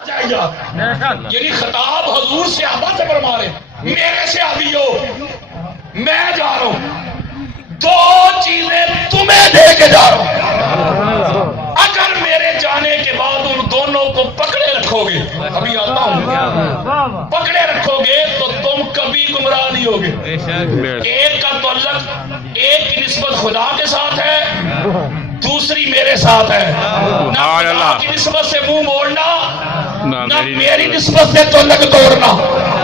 یعنی خطاب حضور صحابہ سے فرما رہے میرے سے آدیو میں جا رہا ہوں دو چیزیں تمہیں دے کے جا رہا ہوں اگر میرے جانے کے بعد ان دونوں کو پکڑے رکھو گے ابھی آتا ہوں پکڑے رکھو گے تو تم کبھی گمراہ نہیں ہوگے ایک کا تعلق ایک کی نسبت خدا کے ساتھ ہے دوسری میرے ساتھ ہے نہ خدا کی نسبت سے منہ موڑنا نہ میری نسبت سے تعلق توڑنا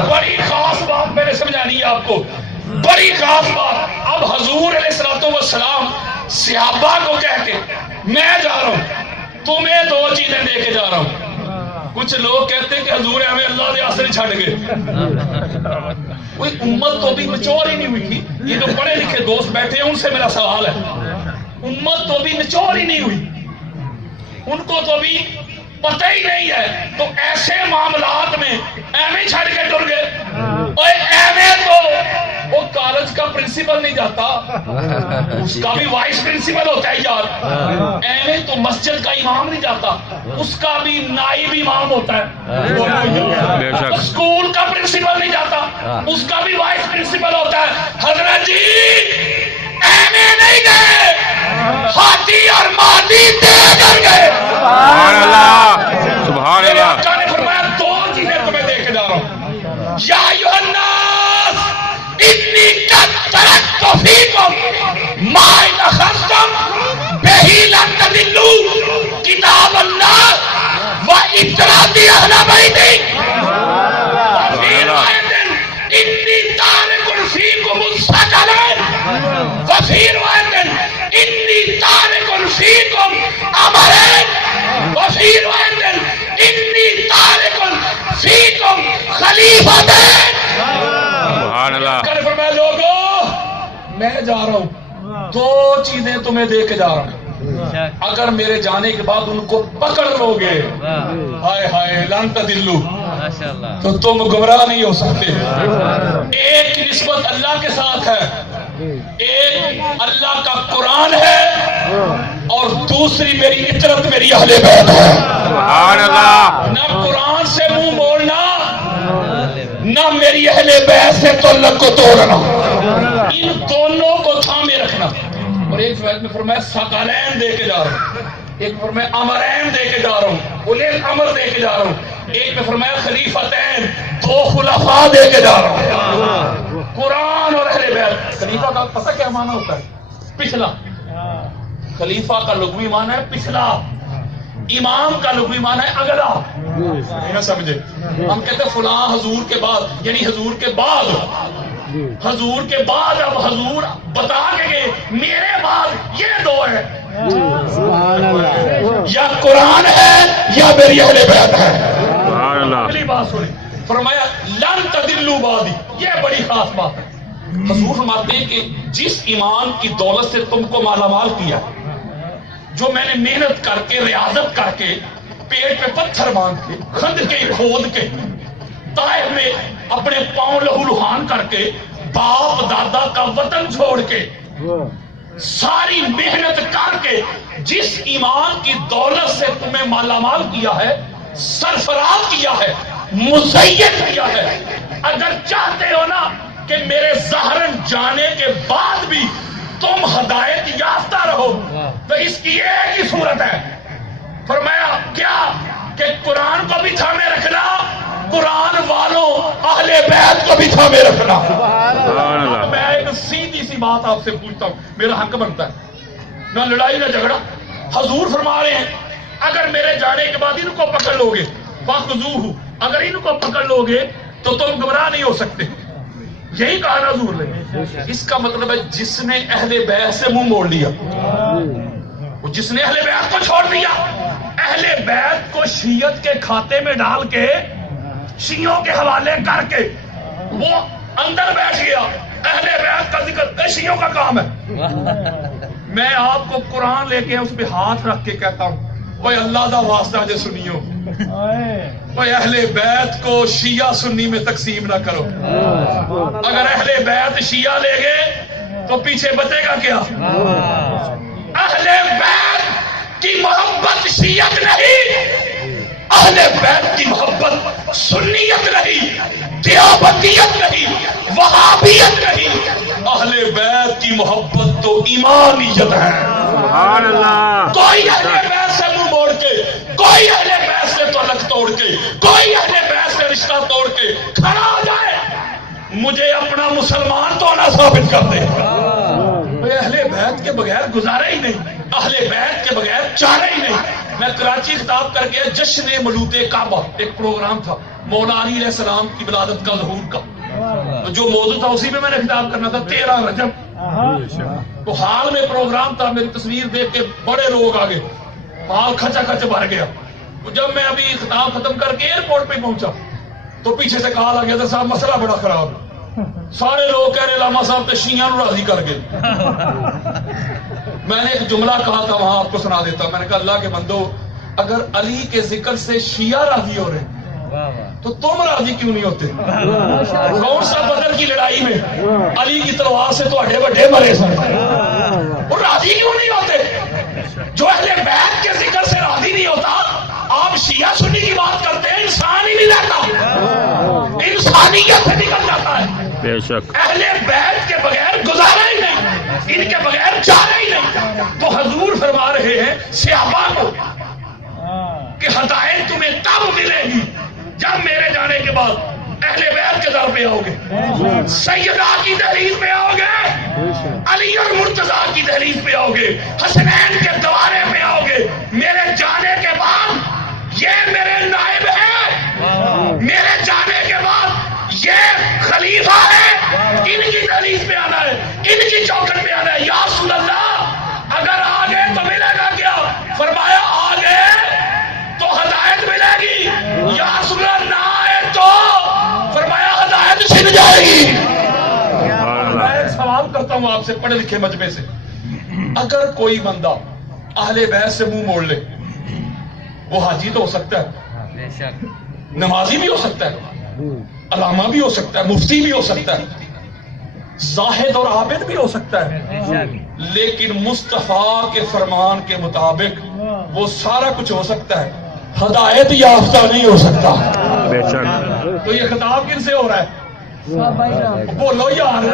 بڑی خاص بات میں نے سمجھانی ہے آپ کو بڑی خاص بات اب حضور علیہ السلام صحابہ کو کہتے میں جا رہا ہوں تمہیں دو چیزیں دے کے جا رہا ہوں کچھ لوگ کہتے ہیں کہ حضور ہمیں اللہ دے آسر چھڑ گئے کوئی امت تو بھی مچور ہی نہیں ہوئی تھی یہ جو پڑھے لکھے دوست بیٹھے ہیں ان سے میرا سوال ہے امت تو بھی مچور ہی نہیں ہوئی ان کو تو بھی پتہ ہی نہیں ہے تو ایسے معاملات میں ایویں چھڑ کے ٹر گئے اور ایویں تو وہ کالج کا پرنسپل نہیں جاتا اس کا بھی وائس پرنسپل ہوتا ہے یار ایویں تو مسجد کا امام نہیں جاتا اس کا بھی نائب امام ہوتا ہے اسکول کا پرنسپل نہیں جاتا اس کا بھی وائس پرنسپل ہوتا ہے حضرت جی ایویں نہیں گئے ہاتھی اور مادی دے کر گئے سبحان اللہ سبحان میرے اللہ آقا نے فرمایا دو چیزیں تمہیں دے کے جا رہا ہوں یا ایھا الناس انی قد ترکت فیکم ما ان اخذتم بہ لن تضلوا کتاب اللہ و اطاعت اہل بیتہ وفی روایت انی تارک فیکم الثقلین وفی روایت انی تارک فیکم امرین وفی روایت انی تارک فیکم خلیفتین سبحان اللہ کہنے فرمایا لوگو میں جا رہا ہوں دو چیزیں تمہیں دے کے جا رہا ہوں اگر میرے جانے کے بعد ان کو پکڑ لو گے ہائے ہائے لن تضلوا تو تم گمراہ نہیں ہو سکتے ایک کی نسبت اللہ کے ساتھ ہے ایک اللہ کا قرآن ہے اور دوسری میری اطرت میری اہل بیت ہے سبحان اللہ نہ قرآن سے منہ موڑنا نہ میری اہل بیت سے تعلق کو توڑنا ان دونوں کو تھامے رکھنا اور ایک فیض میں فرمایا ثقلین دے کے جا رہا ہوں ایک میں فرمایا امرین دے کے جا رہا ہوں اولے الامر دے کے جا رہا ہوں ایک میں فرمایا خلیفتین دو خلفاء دے کے جا رہا ہوں قرآن اور اہل بیت خلیفہ کا پتہ کیا معنی ہوتا ہے پچھلا خلیفہ کا لغوی معنی ہے پچھلا امام کا لغوی معنی ہے اگلا نہ سمجھے ہم کہتے ہیں فلاں حضور کے بعد یعنی حضور کے بعد اب حضور بتا کے گئے میرے بعد یہ دو ہے یا قرآن ہے یا میری اہل بیت ہے سبحان اللہ اگلی بات سنیں فرمایا لن تضلوا بعدی یہ بڑی خاص بات ہے حضور فرماتے ہیں کہ جس ایمان کی دولت سے تم کو مالا مال کیا جو میں نے محنت کر کے ریاضت کر کے پیٹ پہ پتھر باندھ کے کھد کے کھود کے طائف میں اپنے پاؤں لہو لہان کر کے باپ دادا کا وطن چھوڑ کے ساری محنت کر کے جس ایمان کی دولت سے تمہیں مالا مال کیا ہے سرفراز کیا ہے مزین کیا ہے اگر چاہتے ہو نا کہ میرے ظاہرن جانے کے بعد بھی تم ہدایت یافتہ رہو تو اس کی ایک ہی صورت ہے فرمایا کیا کہ قرآن کو بھی تھامے رکھنا قرآن والوں اہل بیت کو بھی تھامے رکھنا میں ایک سیدھی سی بات آپ سے پوچھتا ہوں میرا حق بنتا ہے نہ لڑائی نہ جھگڑا حضور فرما رہے ہیں اگر میرے جانے کے بعد ان کو پکڑ لو گے فخذوہ اگر ان کو پکڑ لو گے تو تم گمراہ نہیں ہو سکتے یہی کہا نا حضور نے اس کا مطلب ہے جس نے اہل بیت سے منہ موڑ لیا جس نے اہل بیت کو چھوڑ دیا اہل بیت کو شیعت کے کھاتے میں ڈال کے شیعوں کے حوالے کر کے وہ اندر بیٹھ گیا اہل بیت کا ذکر شیعوں کا کام ہے میں آپ کو قرآن لے کے اس پہ ہاتھ رکھ کے کہتا ہوں وہ اللہ دا واسطہ جو سنیو وہ اہل بیت کو شیعہ سنی میں تقسیم نہ کرو اگر اہل بیت شیعہ لے گئے تو پیچھے بچے گا کیا اہل بیت کی محبت شیعت نہیں اہل بیت کی محبت سنیت نہیں، دیابندیت نہیں، وہابیت نہیں، اہل بیت کی محبت تو ایمانیت ہے۔ سبحان اللہ، کوئی اہل بیت سے منہ موڑ کے، کوئی اہل بیت سے تعلق توڑ کے، کوئی اہل بیت سے رشتہ توڑ کے کھڑا ہو جائے، مجھے اپنا مسلمان تو نہ ثابت کر دے۔ اہل بیت کے بغیر گزارا ہی نہیں، اہل بیت کے بغیر چارہ ہی نہیں۔ میں کراچی خطاب کر گیا جشن ملوت کعبہ، ایک پروگرام تھا مولا علی علیہ السلام کی ولادت کا ظہور کا، تو جو موضوع تھا اسی میں نے خطاب کرنا تھا، 13 رجب۔ تو حال میں پروگرام تھا، میری تصویر دیکھ کے بڑے لوگ آگے، حال کھچا کھچ بھر گیا۔ تو جب میں ابھی خطاب ختم کر کے ایئرپورٹ پہ پہنچا تو پیچھے سے کہا لگا تھا صاحب مسئلہ بڑا خراب ہے، سارے لوگ کہہ رہے لاما صاحب تو شیعہ نو راضی کر گئے۔ میں نے ایک جملہ کہا تھا وہاں آپ کو سنا دیتا، میں نے کہا اللہ کے بندو اگر علی کے ذکر سے شیعہ راضی ہو رہے ہیں تو تم راضی کیوں نہیں ہوتے؟ کون سا بدر کی لڑائی میں علی کی تلوار سے تو اڈے بڑے مرے سن، وہ راضی کیوں نہیں ہوتے؟ جو اہل بیت کے ذکر سے راضی نہیں ہوتا، آپ شیعہ سنی کی بات کرتے ہیں، انسان ہی نہیں رہتا، انسانیت سے نکل جاتا ہے۔ بے شک اہل بیت کے بغیر گزارا ہی نہیں، ان کے بغیر چارہ ہی نہیں۔ تو حضور فرما رہے ہیں صحابہ کو کہ ہدایت تمہیں تب ملے گی جب میرے جانے کے بعد اہل بیت کے در پہ آؤ گے، سیدہ کی دہلیز پہ آؤ گے، علی اور مرتضیٰ کی دہلیز پہ آؤ گے، حسنین کے دوارے پہ آؤ گے، میرے جانے کے بعد یہ میرے نائب ہیں، میرے جانے کے بعد یہ خلیفہ ہے، ان کی دہلیز پہ آنا ہے، ان کی چوکھٹ پہ آنا ہے۔ یا رسول اللہ اگر آگے تو ملے گا کیا؟ فرمایا آگے تو ہدایت ملے گی، یا رسول اللہ نہ آئے تو فرمایا ہدایت چھن جائے گی۔ میں ایک سوال کرتا ہوں آپ سے پڑھے لکھے مجمع سے، اگر کوئی بندہ اہل بیت سے منہ موڑ لے، وہ حاجی تو ہو سکتا ہے، نمازی بھی ہو سکتا ہے، علامہ بھی ہو سکتا ہے، مفتی بھی ہو سکتا ہے، زاہد اور عابد بھی ہو سکتا ہے، لیکن مصطفیٰ کے فرمان کے مطابق وہ سارا کچھ ہو سکتا ہے، ہدایت یافتہ نہیں ہو سکتا۔ بے شک تو یہ خطاب کن سے ہو رہا ہے؟ بولو یار،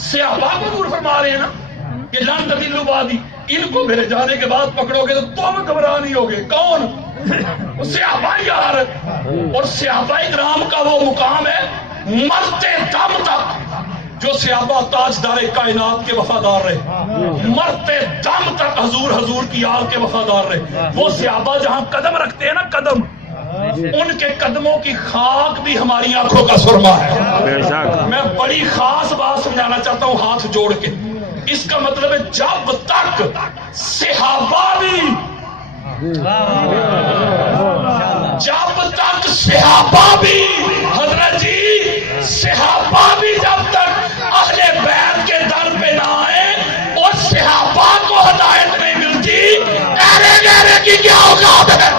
صحابہ کو حضور فرما رہے ہیں نا کہ لن تضلوا بعدی، ان کو میرے جانے کے بعد پکڑو گے تو تم گمراہ نہیں ہوگے۔ کون؟ صحابہ یار، اور صحابہ کرام کا وہ مقام ہے مرتے دم تک، جو صحابہ تاجدار کائنات کے وفادار رہے، مرتے دم تک حضور کی آل کے وفادار رہے۔ وہ صحابہ جہاں قدم رکھتے ہیں نا، قدم، ان کے قدموں کی خاک بھی ہماری آنکھوں کا سرما ہے۔ بے شک میں بڑی خاص بات سمجھانا چاہتا ہوں ہاتھ جوڑ کے، اس کا مطلب ہے جب تک صحابہ بھی، جب تک صحابہ بھی، حضرت جی صحابہ بھی جب تک اہل بیت کے در پہ نہ آئے اور صحابہ کو ہدایت نہیں ملتی، ایرے گہرے کی کیا اوقات ہے؟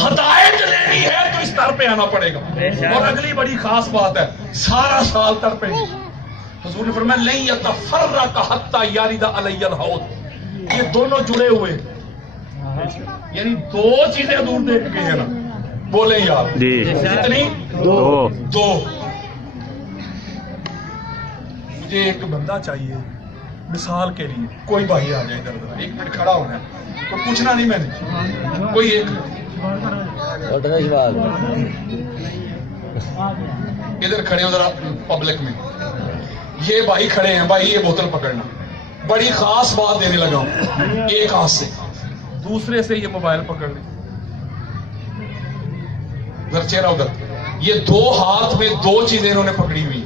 ہدایت لینی ہے تو اس در پہ آنا پڑے گا۔ اور اگلی بڑی خاص بات ہے، سارا سال در پہ حضور نے فرمایا لن یتفرق حتی یرد علی الحوض، یہ دونوں جڑے ہوئے، یعنی دو چیزیں دور دیکھ کے ہیں نا، بولے یار جی کتنی؟ دو۔ مجھے ایک بندہ چاہیے مثال کے لیے، کوئی بھائی آ جائے ادھر، ایک منٹ کھڑا ہونا ہے، کوئی پوچھنا نہیں میں نے، کوئی ایک ادھر کھڑے ہو ذرا پبلک میں، یہ بھائی کھڑے ہیں، بھائی یہ بوتل پکڑنا، بڑی خاص بات دینے لگا ہوں، ایک ہاتھ سے، دوسرے سے یہ موبائل پکڑ لیں، ادھر چہرہ ادھر، یہ دو ہاتھ میں دو چیزیں انہوں نے پکڑی ہوئی،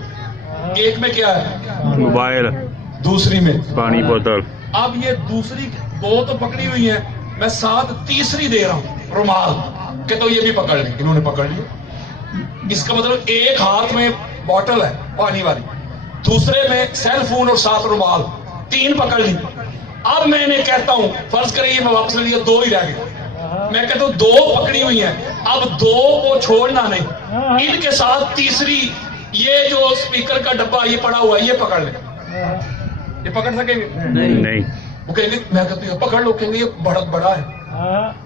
ایک میں کیا ہے؟ موبائل، دوسری میں پانی بوتل۔ اب یہ دوسری دو تو پکڑی ہوئی ہیں، میں ساتھ تیسری دے رہا ہوں، رومال، کہ تو یہ بھی پکڑ لیں، انہوں نے پکڑ لیا۔ اس کا مطلب ایک ہاتھ میں بوتل ہے پانی والی، دوسرے میں سیل فون اور ساتھ رومال، تین پکڑ لی۔ اب میں انہیں کہتا ہوں فرض کریں یہ میں واپس لے لیا، دو ہی رہ گئے، میں کہتا ہوں دو پکڑی ہوئی ہیں، اب دو کو چھوڑنا نہیں، ان کے ساتھ تیسری یہ جو اسپیکر کا ڈبہ یہ پڑا ہوا ہے یہ پکڑ لیں، یہ پکڑ سکیں گے؟ نہیں۔ وہ کہیں گے، میں کہتا ہوں پکڑ لو، کہیں گے یہ بڑا ہے،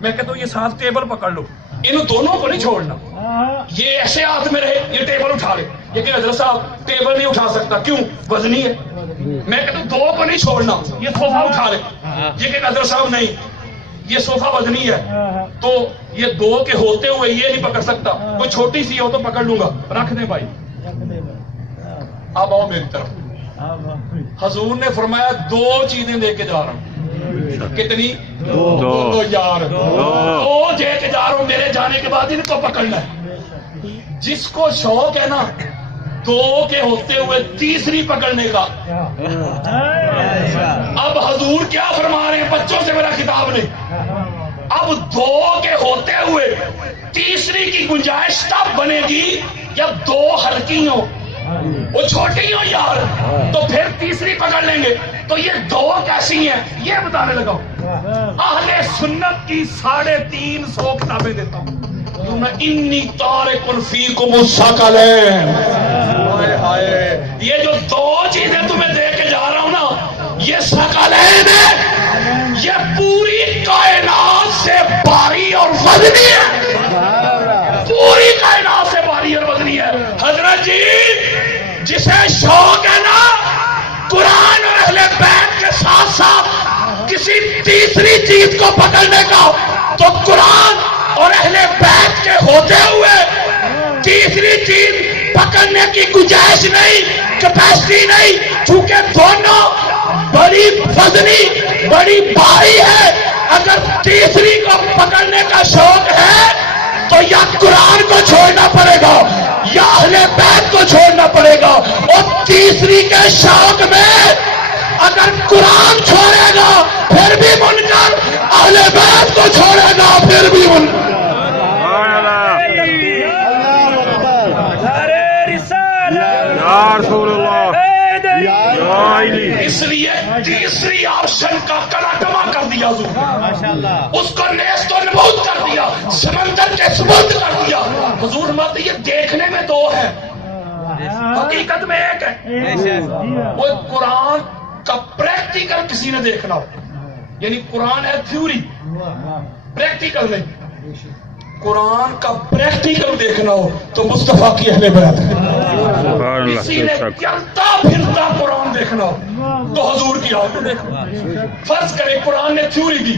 میں کہتا ہوں یہ ساتھ ٹیبل پکڑ لو، ان دونوں کو نہیں چھوڑنا، یہ ایسے ہاتھ میں رہے، یہ ٹیبل اٹھا لے، لیکن حضرت صاحب ٹیبل نہیں اٹھا سکتا، کیوں؟ وزنی ہے۔ میں کہتا ہوں دو کو نہیں چھوڑنا، یہ صوفہ اٹھا لے، لیکن حضرت صاحب نہیں، یہ صوفہ وزنی ہے، تو یہ دو کے ہوتے ہوئے یہ نہیں پکڑ سکتا، کوئی چھوٹی سی ہو تو پکڑ لوں گا، رکھ دیں بھائی۔ اب آؤ میری طرف، حضور نے فرمایا دو چیزیں دے کے جا رہا ہوں۔ کتنی؟ دو یار، دو دے کے جا رہا ہوں، میرے جانے کے بعد ان کو پکڑنا ہے۔ جس کو شوق ہے نا دو کے ہوتے ہوئے تیسری پکڑنے کا، اب حضور کیا فرما رہے ہیں؟ بچوں سے میرا خطاب نہیں، اب دو کے ہوتے ہوئے تیسری کی گنجائش تب بنے گی جب دو ہلکی ہو، وہ چھوٹی ہو یار، تو پھر تیسری پکڑ لیں گے۔ تو یہ دو کیسی ہیں یہ بتانے لگا ہوں۔ اہل سنت کی 350 کتابیں دیتا ہوں، انی تارک فیکم الثقلین، یہ جو دو چیزیں تمہیں دے کے جا رہا ہوں نا، یہ ثقلین ہے، یہ پوری کائنات سے بھاری اور وزنی ہے، پوری کائنات سے بھاری اور وزنی ہے۔ حضرت جی جسے شوق ہے نا قرآن اور اہل بیت کے ساتھ ساتھ کسی تیسری چیز کو پکڑنے کا، تو قرآن اور اہل بیت کے ہوتے ہوئے تیسری چیز پکڑنے کی گنجائش نہیں، کیپیسٹی نہیں، چونکہ دونوں بڑی وزنی بڑی بھاری ہے۔ اگر تیسری کو پکڑنے کا شوق ہے تو یا قرآن کو چھوڑنا پڑے گا یا اہل بیت کو چھوڑنا پڑے گا، اور تیسری کے شوق میں اگر قرآن چھوڑے گا پھر بھی منکر، اہل بیت کو چھوڑے گا پھر بھی منکر۔ اس لیے تیسری آپشن کا کلا کما کر دیا حضور، اس کو نیست و نبود کر دیا، سمندر کے سپرد کر دیا۔ حضور فرماتے یہ دیکھنے میں دو ہے، حقیقت میں ایک ہے۔ وہ قرآن کا پریکٹیکل کسی نے دیکھنا ہو، یعنی قرآن ہے تھیوری، پریکٹیکل نہیں، قرآن کا پریکٹیکل دیکھنا ہو تو مصطفیٰ کی اہل بیت ہے۔ کسی نے چلتا پھرتا قرآن دیکھنا ہو تو حضور کی آیت دیکھنا۔ فرض کرے قرآن نے تھیوری دی،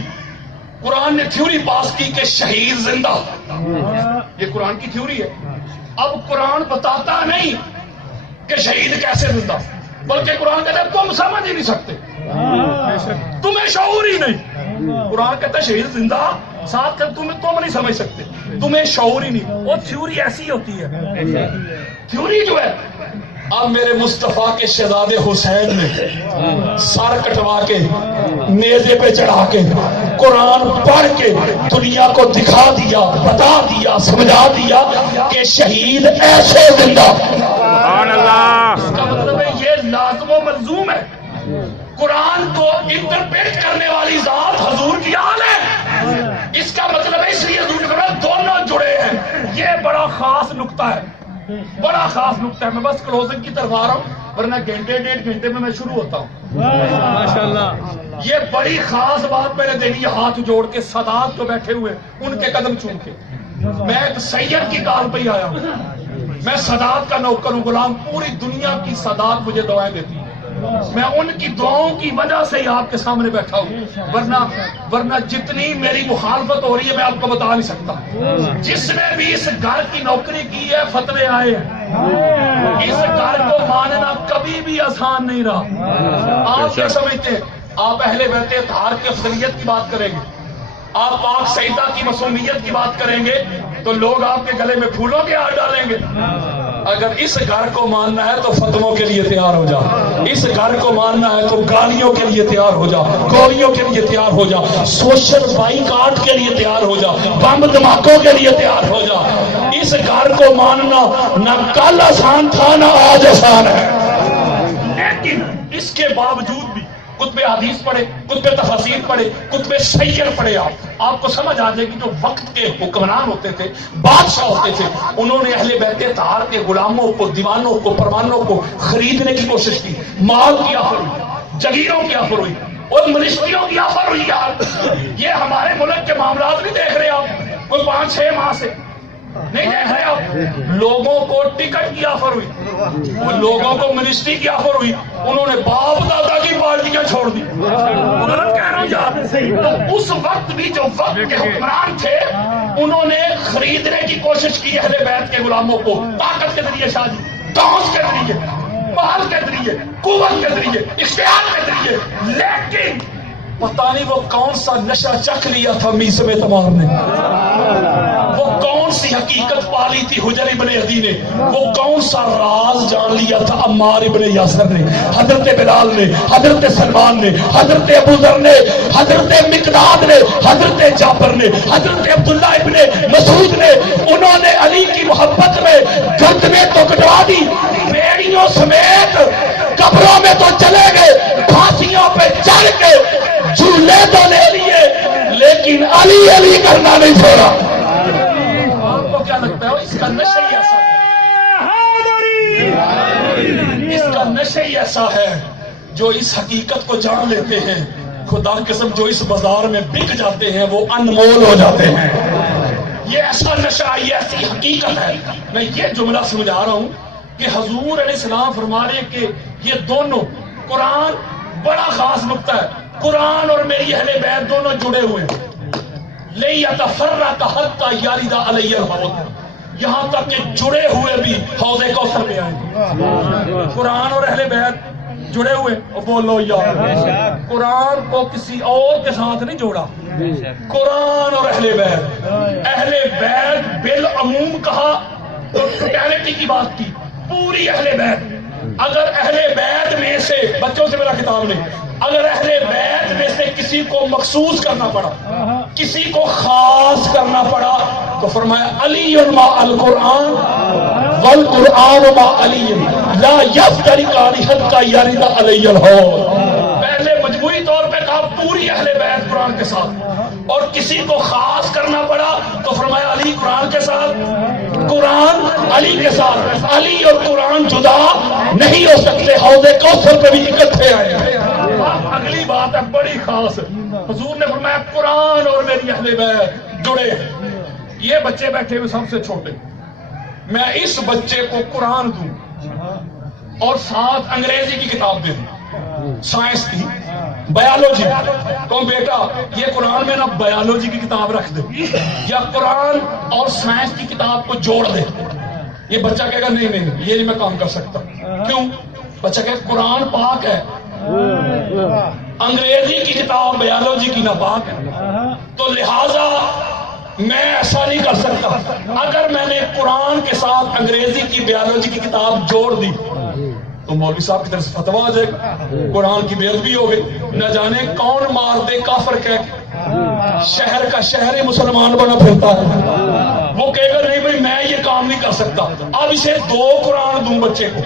قرآن نے تھیوری پاس کی کہ شہید زندہ، یہ قرآن کی تھیوری ہے۔ اب قرآن بتاتا نہیں کہ شہید کیسے زندہ، بلکہ قرآن کہتا ہے تم سمجھ ہی نہیں سکتے، تمہیں شعور ہی نہیں۔ قرآن کہتا ہے شہید زندہ، ساتھ کر تم نہیں سمجھ سکتے، تمہیں شعور ہی نہیں۔ وہ تھیوری ایسی ہوتی ہے، تھیوری جو ہے۔ اب میرے مصطفیٰ کے شہزادے حسین نے سر کٹوا کے نیزے پہ چڑھا کے قرآن پڑھ کے دنیا کو دکھا دیا، بتا دیا، سمجھا دیا کہ شہید ایسے زندہ۔ اس کا مطلب ہے یہ لازم و ملزوم ہے، قرآن کو انٹرپریٹ کرنے والی ذات حضور کی آل ہے۔ اس کا مطلب ہے اس لیے حضور نے فرمایا دونوں جڑے ہیں۔ یہ بڑا خاص نقطہ ہے، بڑا خاص نقطہ ہے۔ میں بس کلوزنگ کی طرف آ رہا ہوں، ورنہ گھنٹے ڈیڑھ گھنٹے میں شروع ہوتا ہوں۔ ماشاءاللہ یہ بڑی خاص بات میں نے دینی ہے، ہاتھ جوڑ کے سادات جو بیٹھے ہوئے ان کے قدم چوم کے۔ میں ایک سید کی کار پہ ہی آیا ہوں، میں سادات کا نوکر ہوں، غلام۔ پوری دنیا کی سادات مجھے دعائیں دیتی ہیں، میں ان کی دعاؤں کی وجہ سے ہی آپ کے سامنے بیٹھا ہوں، ورنہ جتنی میری مخالفت ہو رہی ہے میں آپ کو بتا نہیں سکتا۔ جس نے بھی اس گھر کی نوکری کی ہے فتوے آئے ہیں، اس گھر کو ماننا کبھی بھی آسان نہیں رہا۔ آپ کیا سمجھتے ہیں؟ آپ اہل بیت اطہار کی افضلیت کی بات کریں گے، آپ پاک سیدہ کی معصومیت کی بات کریں گے تو لوگ آپ کے گلے میں پھولوں کے ہار ڈالیں گے۔ اگر اس گھر کو ماننا ہے تو فتووں کے لیے تیار ہو جا، اس گھر کو ماننا ہے تو گالیوں کے لیے تیار ہو جا، گولیوں کے لیے تیار ہو جا، سوشل بائیکاٹ کے لیے تیار ہو جا، بم دھماکوں کے لیے تیار ہو جا۔ اس گھر کو ماننا نہ کل آسان تھا نہ آج آسان ہے، لیکن اس کے باوجود بھی کتب حدیث پڑھے، کتب تفاسیر پڑھے، کتب سیر پڑھے، آپ کو سمجھ آ جائے گی۔ جو وقت کے حکمران ہوتے تھے، بادشاہ ہوتے تھے، انہوں نے اہل بیت اطہار کے غلاموں کو، دیوانوں کو، پروانوں کو خریدنے کی کوشش کی، مال کی آفر ہوئی، جگیروں کی آفر ہوئی، اور منسٹریوں کی آفر ہوئی یار. یہ ہمارے ملک کے معاملات نہیں دیکھ رہے آپ کوئی 5-6 ماہ سے نہیں دیکھ رہے آپ. لوگوں کو ٹکٹ کی آفر ہوئی, لوگوں کو منسٹری کی آفر ہوئی, انہوں نے باپ دادا کی پارٹیاں چھوڑ دی. کہہ رہا ہوں یار, تو اس وقت بھی جو وقت کے حکمران تھے انہوں نے خریدنے کی کوشش کی اہل بیت کے غلاموں کو, طاقت کے ذریعے شادی, ٹاس کے ذریعے, مال کے ذریعے, قوت کے ذریعے, اختیار کے ذریعے. لیکن پتہ نہیں وہ کون سا نشہ چکھ لیا تھا میثم تمار نے, وہ کون سی حقیقت پالی تھی حجر ابن عدی نے, وہ کون سا راز جان لیا تھا عمار ابن یاسر نے, حضرت بلال نے, حضرت سلمان نے, حضرت ابو ذر نے, حضرت مقداد نے, حضرت جابر نے, حضرت عبداللہ ابن مسعود نے. انہوں نے علی کی محبت میں گردنیں تو کٹوا دی, بیڑیوں سمیت قبروں میں تو چلے گئے, پھانسیوں پہ چڑھ کے جھولے تو لے لیے, لیکن علی علی کرنا نہیں چھوڑا. آپ کو کیا لگتا ہے اس کا نشہ ہی ایسا ہے, اس کا نشہ ہی ایسا ہے جو اس حقیقت کو جان لیتے ہیں, خدا قسم جو اس بازار میں بک جاتے ہیں وہ انمول ہو جاتے ہیں. یہ ایسا نشہ, یہ ایسی حقیقت ہے. میں یہ جملہ سمجھا رہا ہوں کہ حضور علیہ السلام فرما رہے کہ یہ دونوں, قرآن بڑا خاص نقطہ ہے, قرآن اور میری اہل بیت دونوں جڑے ہوئے ہیں. لِيَتَفَرَّقَ حَتَّى يَرِدَ عَلَيَّ الْحَوْضُ, یہاں تک کہ جڑے ہوئے بھی حوض کوثر پہ آئیں گے. قرآن اور اہل بیت جڑے ہوئے. بولو یار, قرآن کو کسی اور کے ساتھ نہیں جوڑا, قرآن اور اہل بیت. اہل بیت بالعموم کہا تو ٹوٹیلٹی کی بات کی, پوری اہل بیت. اگر اہل بیت میں سے, بچوں سے میرا خطاب نہیں, اگر اہل بیت میں سے کسی کو مخصوص کرنا پڑا, کسی کو خاص کرنا پڑا, تو فرمایا علی مع القرآن والقرآن مع علی لا یفترقان حتی یرد علی الحوض. پہلے مجموعی طور پہ کہا پوری اہل بیت قرآن کے ساتھ, اور کسی کو خاص کرنا پڑا تو فرمایا علی قرآن کے ساتھ, قرآن علی کے ساتھ. علی اور قرآن جدا نہیں ہو سکتے, حوض کوثر پہ بھی اکٹھے آئے. اگلی بات ہے بڑی خاص, حضور نے فرمایا قرآن اور میری اہل بیت جڑے. یہ بچے بیٹھے ہوئے سب سے چھوٹے, میں اس بچے کو قرآن دوں اور ساتھ انگریزی کی کتاب دے دوں, سائنس کی, بایولوجی, تو بیٹا یہ قرآن میں نا بایولوجی کی کتاب رکھ دے, یا قرآن اور سائنس کی کتاب کو جوڑ دے. یہ بچہ کہے گا نہیں نہیں یہ نہیں میں کام کر سکتا. کیوں؟ بچہ کہے قرآن پاک ہے, انگریزی کی کتاب بایولوجی کی ناپاک ہے, تو لہذا میں ایسا نہیں کر سکتا. اگر میں نے قرآن کے ساتھ انگریزی کی بایولوجی کی کتاب جوڑ دی تو مولوی صاحب کی طرف سے فتویٰ آ جائے گا, قرآن کی بے ادبی ہو گئی, نہ جانے کون مار دے کافر کہہ کے. شہر کا شہری مسلمان بنا پھرتا ہے, وہ کہے گا نہیں بھائی میں یہ کام نہیں کر سکتا. اب اسے 2 قرآن دوں بچے کو,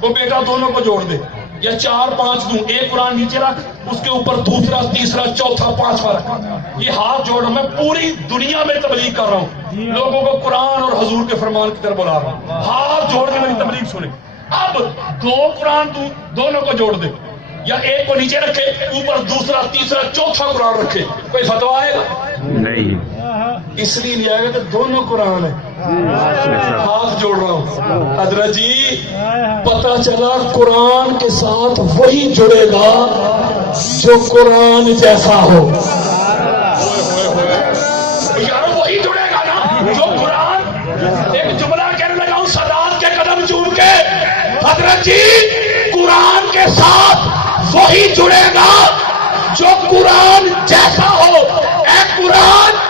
وہ بیٹا دونوں کو جوڑ دے, یا 4-5 دوں, ایک قرآن نیچے رکھ, اس کے اوپر دوسرا, تیسرا, چوتھا, 5واں رکھ. یہ ہاتھ جوڑ, میں پوری دنیا میں تبلیغ کر رہا ہوں, لوگوں کو قرآن اور حضور کے فرمان کی طرف بلا رہا ہوں. ہاتھ جوڑ کے میری تبلیغ سنیں. اب 2 قرآن دوں, دونوں کو جوڑ دے, یا ایک کو نیچے رکھے, اوپر دوسرا, تیسرا, چوتھا قرآن رکھے, کوئی فتویٰ آئے گا نہیں. اس لیے نہیں آئے گا کہ دونوں قرآن ہیں. ہاتھ جوڑ رہا ہوں. حضرت جی پتہ چلا قرآن کے ساتھ وہی جڑے گا جو قرآن جیسا ہو. یار وہی جڑے گا نا جو قرآن. ایک جملہ کہنے لگا ہوں سادات کے قدم چوم کے, حضرت جی قرآن کے ساتھ وہی جڑے گا جو قرآن جیسا ہو. اے قرآن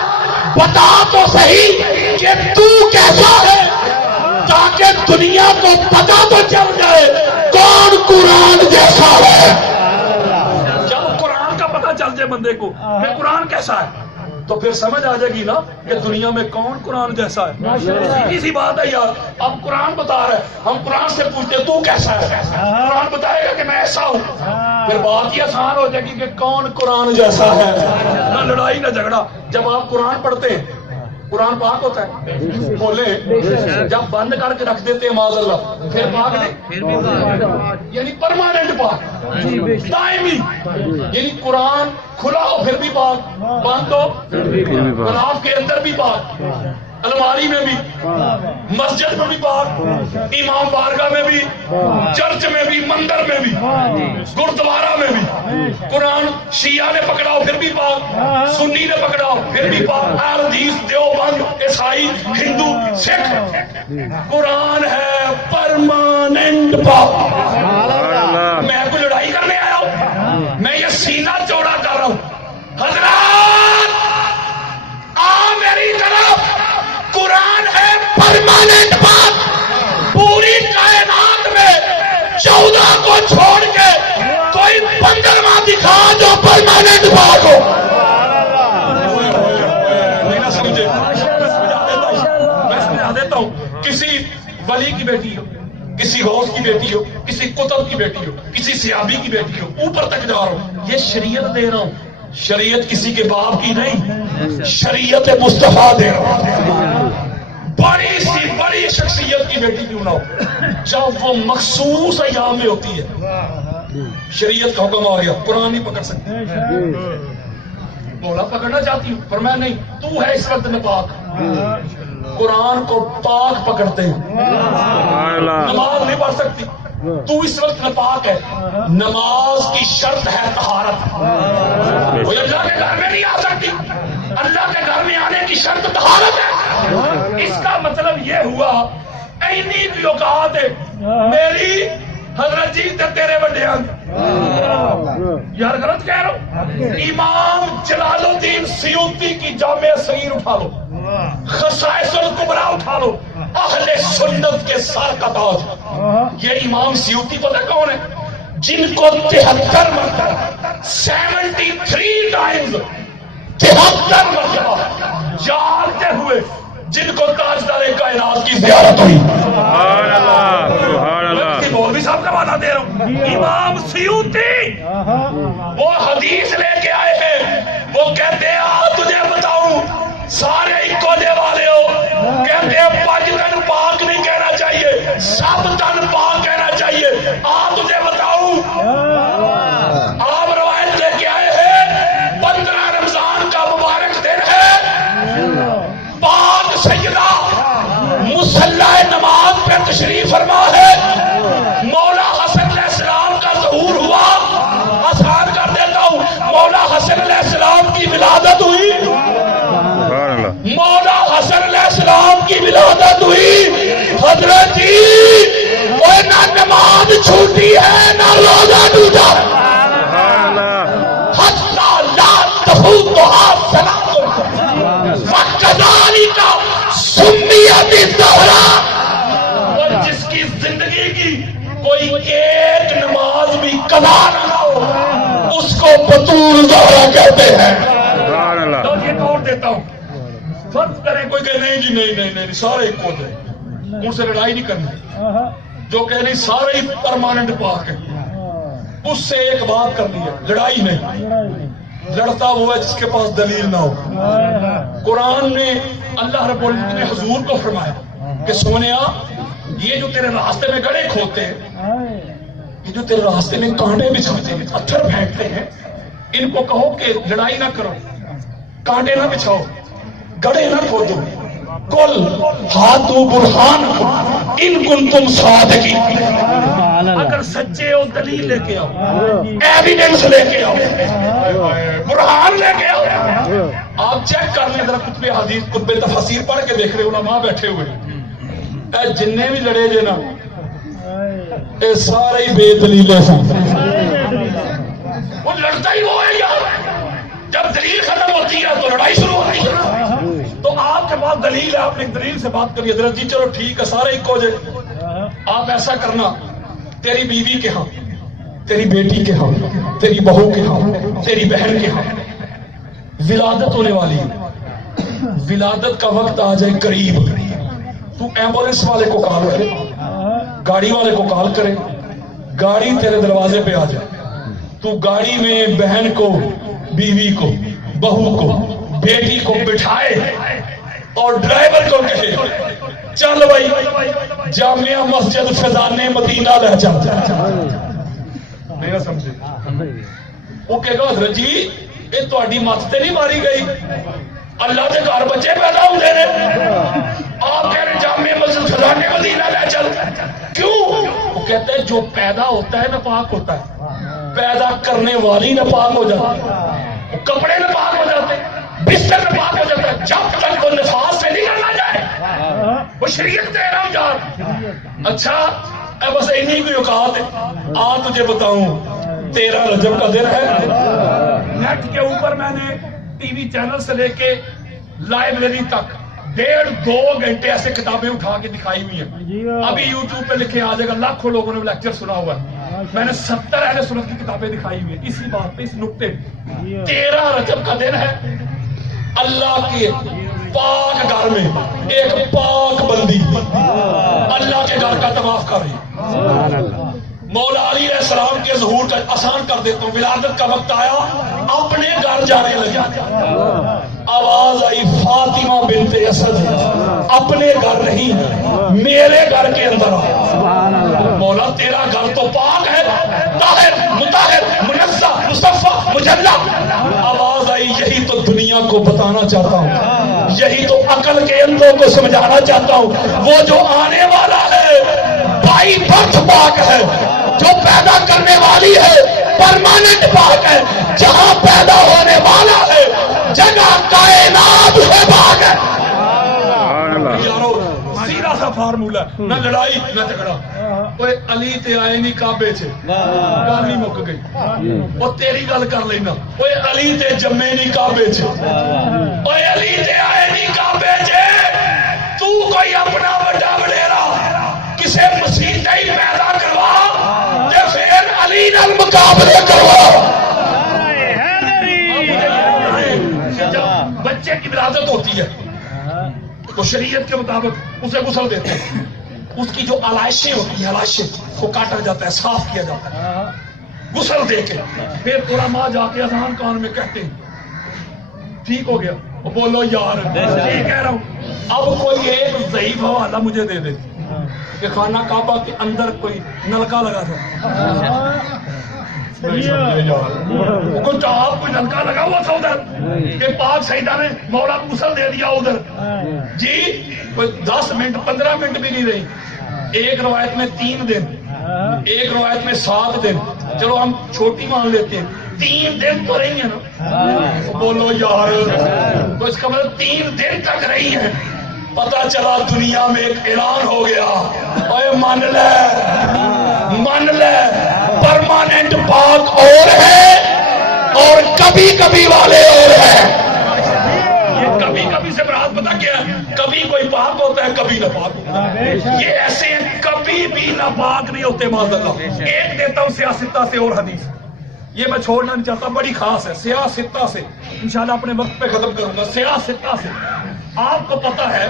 بتا تو صحیح کہ تو کیسا ہے, تاکہ دنیا کو پتا تو چل جائے کون قرآن جیسا ہے. جب قرآن کا پتا چل جائے بندے کو کہ قرآن کیسا ہے, تو پھر سمجھ آ جائے گی نا کہ دنیا میں کون قرآن جیسا ہے. سیدھی سی بات ہے یار. اب قرآن بتا رہا ہے, ہم قرآن سے پوچھتے تو کیسا ہے, قرآن بتائے گا کہ میں ایسا ہوں. پھر بات یہ آسان ہو جائے گی کہ کون قرآن جیسا ہے. نہ لڑائی نہ جھگڑا. جب آپ قرآن پڑھتے ہیں قرآن پاک ہوتا ہے؟ بولے جب بند کر کے رکھ دیتے ہیں معاذ اللہ پھر پاک نہیں، یعنی پرماننٹ پاک، دائمی، یعنی قرآن کھلا ہو پھر بھی پاک، بند ہو غلاف کے اندر بھی پاک، الماری میں بھی، مسجد میں بھی پاک، امام بارگاہ میں بھی، چرچ میں بھی، مندر میں بھی، گردوارہ میں بھی۔ قرآن شیعہ نے پکڑا ہو پھر بھی پاک، سنی نے پکڑا ہو پھر بھی پاک، اہل حدیث، دیوبند، عیسائی، ہندو، سکھ، قرآن ہے پرماننٹ پاک۔ میں کوئی لڑائی کرنے آیا ہوں، میں یہ سینہ چوڑا کر رہا ہوں۔ حضرات میری طرف، قرآن ہے پرماننٹ پاک۔ پوری کائنات میں 14 کو چھوڑ کے کوئی 15واں دکھا جو پرماننٹ پاک ہو۔ نہیں نہ سمجھے، میں سمجھا دیتا ہوں۔ کسی ولی کی بیٹی ہو، کسی غوث کی بیٹی ہو، کسی قطب کی بیٹی ہو، کسی صحابی کی بیٹی ہو، اوپر تک جا رہا ہوں، یہ شریعت دے رہا ہوں۔ شریعت کسی کے باپ کی نہیں، شریعت مصطفیٰ دے رہا ہوں۔ بڑی سی بڑی شخصیت کی بیٹی کیوں نہ ہو، جب وہ مخصوص ایام میں ہوتی ہے، شریعت کا حکم آ گیا، قرآن نہیں پکڑ سکتے۔ بولا پکڑنا چاہتی ہوں، پر میں نہیں، تو ہے اس وقت ناپاک۔ قرآن کو پاک پکڑتے ہیں، نماز نہیں پڑھ سکتی، تو اس وقت ناپاک ہے۔ نماز کی شرط ہے طہارت، وہ اللہ کے گھر میں نہیں آ سکتی، اللہ کے گھر میں آنے کی شرط طہارت ہے۔ اس کا مطلب یہ ہوا اینی بھی اوقات ہے میری حضرت جی تے تیرے بڑیاں، یار غلط کہہ رہا ہوں۔ امام جلال الدین سیوطی کی جامع صغیر اٹھا لو، خصائص الکبریٰ اٹھا لو، اہل سنت کے سر کا تاج۔ یہ امام سیوطی پتہ کون ہے؟ جن کو 73 مرتبہ 73 ٹائمز 73 مرتبہ جاگتے ہوئے جن کو تاجدار کائنات کی زیارت ہوئی۔ سبحان اللہ، سبحان اللہ۔ مولوی صاحب کا وعدہ دے رہا ہوں، امام سیوطی وہ حدیث لے کے آئے ہیں، وہ کہتے ہیں آ تجھے بتاؤں سارے ایک کوجے والے ہو، کہتے ہیں پانچ تن پاک نہیں کہنا چاہیے، سب تن پاک کہنا چاہیے۔ آ تجھے بتاؤں، آپ روایت لے کے آئے ہیں 15 رمضان کا مبارک دن ہے، پاک سیدہ مصلی نماز پہ تشریف فرما ہے، مولا حسن علیہ السلام کا ظہور ہوا۔ آسان کر دیتا ہوں، مولا حسن علیہ السلام کی ولادت ہوئی، مولا حسن علیہ السلام کی ولادت ہوئی۔ حضرت جی وہ نہ نماز چھوٹی ہے نہ روزہ ٹوٹا، حتی لا تفوتها صلاۃ وکذالک سمیت الزہرا۔ اور جس کی زندگی کی کوئی ایک نماز بھی قضا نہ ہو اس کو بطول زہرا کہتے ہیں۔ تو یہ اور دیتا ہوں، فرض کریں کوئی کہ نہیں جی نہیں سارے ایک ہوتے ہیں، ان سے لڑائی نہیں کرنی، جو کہ نہیں سارے ہی پرماننٹ پاک ہیں، اس سے ایک بات کرنی ہے، لڑائی نہیں۔ لڑتا ہوا جس کے پاس دلیل نہ ہو۔ قرآن نے اللہ رب العزت نے حضور کو فرمایا کہ سونیا یہ جو تیرے راستے میں گڑھے کھوتے ہیں، یہ جو تیرے راستے میں کانٹے بچھاتے ہیں، پتھر پھینکتے ہیں، ان کو کہو کہ لڑائی نہ کرو، کانٹے نہ بچھاؤ، گڑھے نہ کھودو، کل ہاتھو برہان ان کنتم صادقین، اگر سچے ہو دلیل لے کے آؤ، ایویڈنس لے کے آؤ، برہان لے کے آؤ۔ آپ چیک کر لیں ذرا کتب حدیث کتب تفاسیر پڑھ کے دیکھ رہے علماء بیٹھے ہوئے، اے جننے بھی لڑے جے نا اے سارے ہی بے دلیلے سن۔ وہ لڑتا ہی وہ ہے یار، جب دلیل ختم ہوتی ہے تو لڑائی شروع ہوتی ہے۔ تو آپ کے پاس دلیل ہے، آپ نے دلیل سے بات کری، حضرت جی چلو ٹھیک ہے سارے ایک ہو جائے، آپ ایسا کرنا تیری بیوی کے ہاں، تیری بیٹی کے ہاں، تیری بہو کے ہاں، تیری بہن کے ہاں ولادت ہونے والی ہے، ولادت کا وقت آ جائے قریب، تو ایمبولینس والے کو کال کرے، گاڑی والے کو کال کرے، گاڑی تیرے دروازے پہ آ جائے، تو گاڑی میں بہن کو، بیوی کو، بہو کو، بیٹی کو بٹھائے، اور ڈرائیور کو کہے چل بھائی جامعہ مسجد فضانے مدینہ لے چل نہیں نہ سمجھے وہ کہے گا حضرت جی یہ تہاڈی مت تے نہیں ماری گئی اللہ کے گھر بچے پیدا ہوتے ہیں آپ کہہ رہے جامعہ مسجد فضانے مدینہ لے چل کیوں وہ کہتے ہیں جو پیدا ہوتا ہے ناپاک ہوتا ہے پیدا کرنے والی ناپاک ہو جاتی ہے کپڑے ناپاک ہو جاتے ہیں بستر ناپاک ہو جاتا ہے جب تک وہ نفاس سے نکل نہ جائے وہ شریعت کا احرام جان اچھا بس انہیں کی اوقات ہے آ تجھے بتاؤں 13 رجب کا دن ہے نیٹ کے اوپر میں نے ٹی وی چینل سے لے کے لائبریری تک 1.5-2 گھنٹے ایسے کتابیں اٹھا کے دکھائی ہوئی ہیں ابھی یوٹیوب پہ لکھے آ جائے گا لاکھوں لوگوں نے لیکچر سنا ہوا ہے میں نے 70 اہل سنت کی کتابیں دکھائی ہوئی ہیں اسی بات پہ اس نقطے 13 رجب کا دن ہے اللہ کے پاک گھر میں ایک پاک بندی اللہ کے گھر کا طواف کر رہی ہے مولا علی علیہ السلام کے ظہور کا آسان کر دیتا ہوں ولادت کا وقت آیا اپنے گھر جانے لگے آواز آئی فاطمہ بنت اسد اپنے گھر نہیں میرے گھر کے اندر مولا تیرا گھر تو پاک ہے طاہر مطہر منزہ مصفہ مجلہ آواز آئی یہی تو دنیا کو بتانا چاہتا ہوں یہی تو عقل کے اندروں کو سمجھانا چاہتا ہوں وہ جو آنے والا ہے بائی برتھ پاک ہے جو پیدا کرنے والی ہے پرماننٹ پاک ہے جہاں پیدا ہونے والا ہے جگہ کائنات سے پاک ہے یارو سیدھا سا فارمولا نہ لڑائی نہ جھگڑا اوے علی تے آئے نہیں کعبے چ گل نہیں مک گئی او تیری گل کر لینا اوے علی تے جمے نہیں کعبے چ اوے علی تے آئے نہیں کعبے چ تو کوئی اپنا بڑا وڈیرا کسے مسیح ہی پیدا کروا تے پھر علی نال مقابلے کروا بچے کی ولادت ہوتی ہے تو شریعت کے مطابق اسے غسل دیتے ہیں اس کی جو علائشیں ہوتی ہیں علائشیں کو کاٹا جاتا ہے صاف کیا جاتا ہے غسل دے کے پھر علماء جا کے اذان کان میں کہتے ہیں ٹھیک ہو گیا بولو یار ٹھیک کہہ رہا ہوں اب کوئی ایک ضعیف حوالہ مجھے دے دے کہ خانہ کعبہ کے اندر کوئی نلکا لگا تھا کچھ آپ کوئی نلکا لگا ہوا تھا ادھر کہ پاک سیدہ نے مولا کو غسل دے دیا ادھر جی کوئی 10 منٹ 15 منٹ بھی نہیں رہی ایک روایت میں 3 دن ایک روایت میں 7 دن چلو ہم چھوٹی مان لیتے ہیں 3 دن تو رہی ہیں نا بولو یار تو اس کا مطلب 3 دن تک رہی ہیں پتا چلا دنیا میں ایک اعلان ہو گیا اوے مان لے پرماننٹ پاک اور ہے اور کبھی کبھی والے اور ہیں یہ کبھی کبھی سے مراد پتا کیا کبھی کوئی پاک ہوتا ہے کبھی ناپاک ہوتا ہے یہ ایسے کبھی بھی ناپاک نہیں ہوتے معذاللہ ایک دیتا ہوں سیاستہ سے اور حدیث یہ میں چھوڑنا نہیں چاہتا بڑی خاص ہے سیاستہ سے انشاءاللہ اپنے وقت پہ ختم کروں گا سیاستہ سے آپ کو پتا ہے